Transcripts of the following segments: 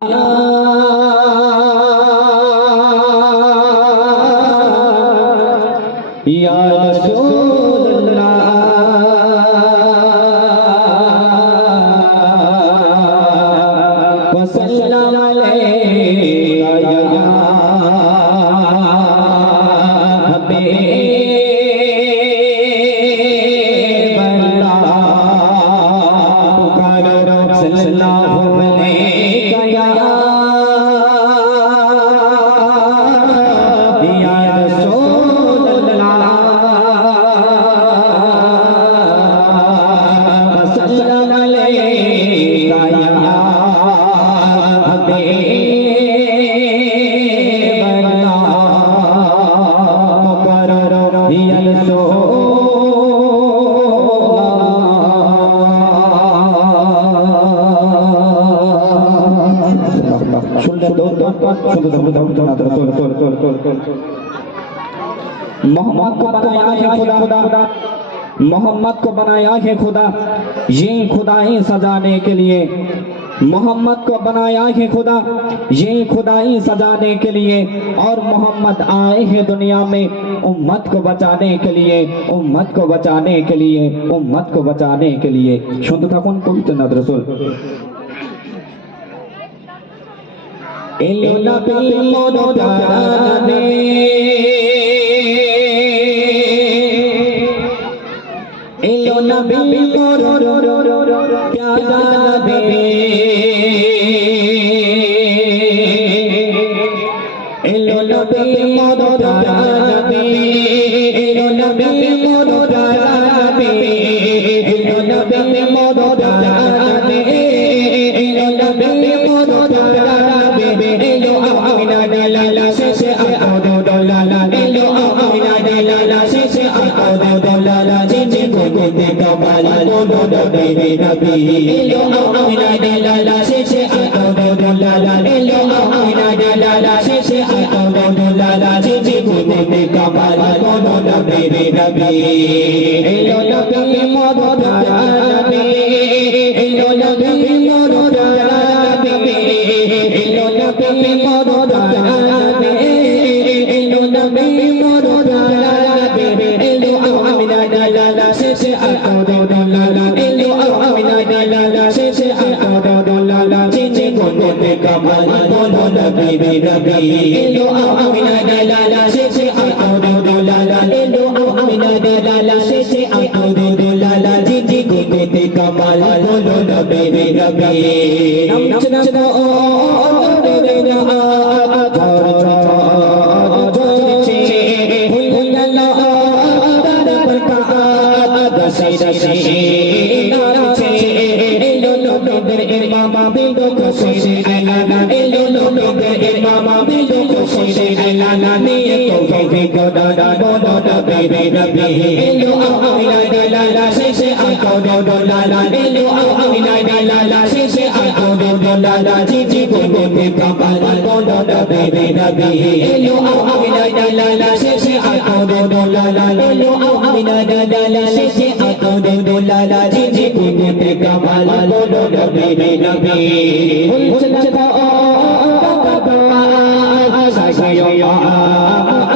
啊 मोहम्मद को बनाया है खुदा। मोहम्मद को बनाया है खुदा। ये खुदाई सजाने के लिए मोहम्मद को बनाया है खुदा ये खुदाई सजाने के लिए और मोहम्मद आए हैं दुनिया में उम्मत को बचाने के लिए उम्मत को बचाने के लिए उम्मत को बचाने के लिए শুনতে থাকুন পবিত্র নাদ রসুল এলো নবী মোদানে এলো প্যারা নবী এলো নবী মোদানে এলো নবী মোদানে এলো নবী মোদানে এলো কবালা গোদো দবে নবী এলো আমিনা দালালা শেষে আউদো দলালা এলো আমিনা দালালা শেষে আউদো দলালা জিজি গোতে কবালা গোদো দবে নবী এলো নবী মোদালা নবী এলো নবী বলো নবী নবী এলো আমিনা দালালা শেষে আউদু দুলালা এলো আমিনা দালালা শেষে আউদু দুলালা জি জি গুগুতে কামাল বলো নবী নবী নাচ নাচ ও রে রে আ আ Sai sai yo yo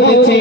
পড়ছে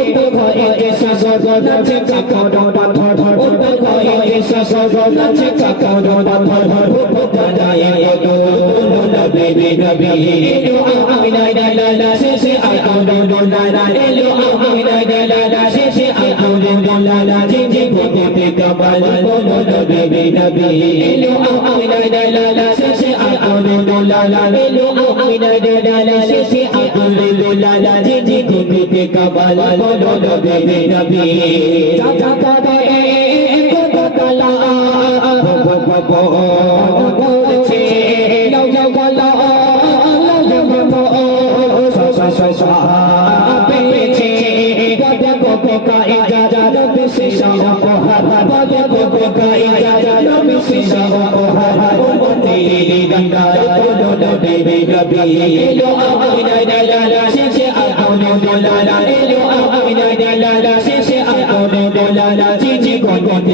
উঠ হয়ে সজল নাচে কাকর বাধর উঠ হয়ে সজল নাচে কাকর বাধর উঠ দায়ে অদুল নবী নবী ইলু আমিনা দালা শেষে আকুল দালা ইলু আমিনা দালা শেষে আকুল দালা জিজি গতিতে কবল বল নবী নবী ইলু আমিনা দালা শেষে আকুল দালা ইলু আমিনা দালা শেষে কাবালে দোলাল জি জি ঘুমিতে কাবাল বলো নবী নবী কাকা কাকা কালা দেব গোটাই যায় নবী সিসাহ হার উম্মতি দিদার কোন দেবে নবী এলো আমিনা দালালা শেষে আউনা দালালা এলো আমিনা দালালা